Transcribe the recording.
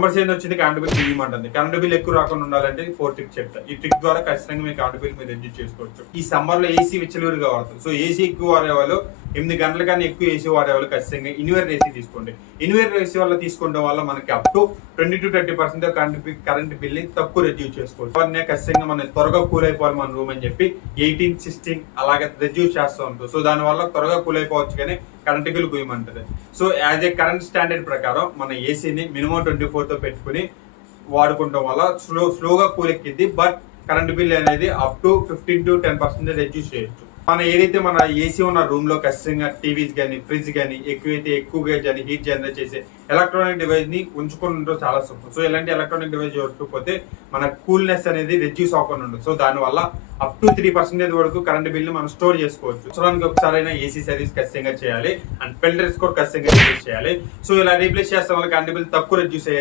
Number change వచ్చింది current bill తీయమంటుంది. Current bill ఎక్కువ రాకుండా ఉండాలంటే 4 ట్రిక్ చెప్తా. ఈ ట్రిక్ ద్వారా ఖచ్చితంగా మీ కరెంట్ బిల్ మీరు రెడ్యూస్ చేసుకోవచ్చు. ఈ సమ్మర్ లో ఏసీ విచ్చలవిడిగా వాడతారు. సో ఏసీ ఎక్కువ వాడేవాళ్ళు 8 గంటల కన్నా ఎక్కువ ఏసీ వాడేవాళ్ళు ఖచ్చితంగా ఇన్వర్టర్ ఏసీ తీసుకోండి. ఇన్వర్టర్ ఏసీ వల్ల తీసుకోవడం వల్ల మనకి అప్ టు 20-30% కరెంట్ బిల్ ని తక్కువ రెడ్యూస్ చేసుకోవచ్చు. ఖచ్చితంగా మనం త్వరగా కూల్ అయిపోవాలి మన రూమ్ అని చెప్పి 18, 16 అలాగే రెడ్యూస్ చేస్తూ ఉంటాం. సో దాని వల్ల త్వరగా కూల్ అయిపోవచ్చు కానీ కరెంట్ బిల్ గుయమంటది. So as a current standard ప్రకారం మన ఏసీని మినిమం 24 తో పెట్టుకుని వాడుకుంటాం వల్ల స్లోగా కూల్ ఎక్కింది. బట్ కరెంట్ బిల్ అనేది అప్ టు 15-10% రెడ్యూస్ చేయొచ్చు. మన ఏదైతే మన ఏసీ ఉన్న రూమ్ లో ఖచ్చితంగా టీవీస్ కానీ ఫ్రిడ్జ్ కానీ ఎక్కువగా హీట్ జనరేట్ చేసే ఎలక్ట్రానిక్ డివైస్ ని ఉంచుకుంటూ చాలా సూపర్. సో ఇలాంటి ఎలక్ట్రానిక్ డివైస్ చూడకపోతే మన కూల్నెస్ అనేది రెడ్యూస్ అవ్వకుండా ఉంటుంది. సో దాని వల్ల అప్ టు 3% వరకు కరెంట్ బిల్ ని మనం స్టోర్ చేసుకోవచ్చు. సంవత్సరానికి ఒకసారైనా ఏసీ సర్వీస్ ఖచ్చితంగా చేయాలి అండ్ ఫిల్టర్స్ కూడా ఖచ్చితంగా రీప్లేస్ చేయాలి. సో ఇలా రీప్లేస్ చేస్తే వల్ల కరెంట్ బిల్ తక్కువ రెడ్యూస్ అయ్యే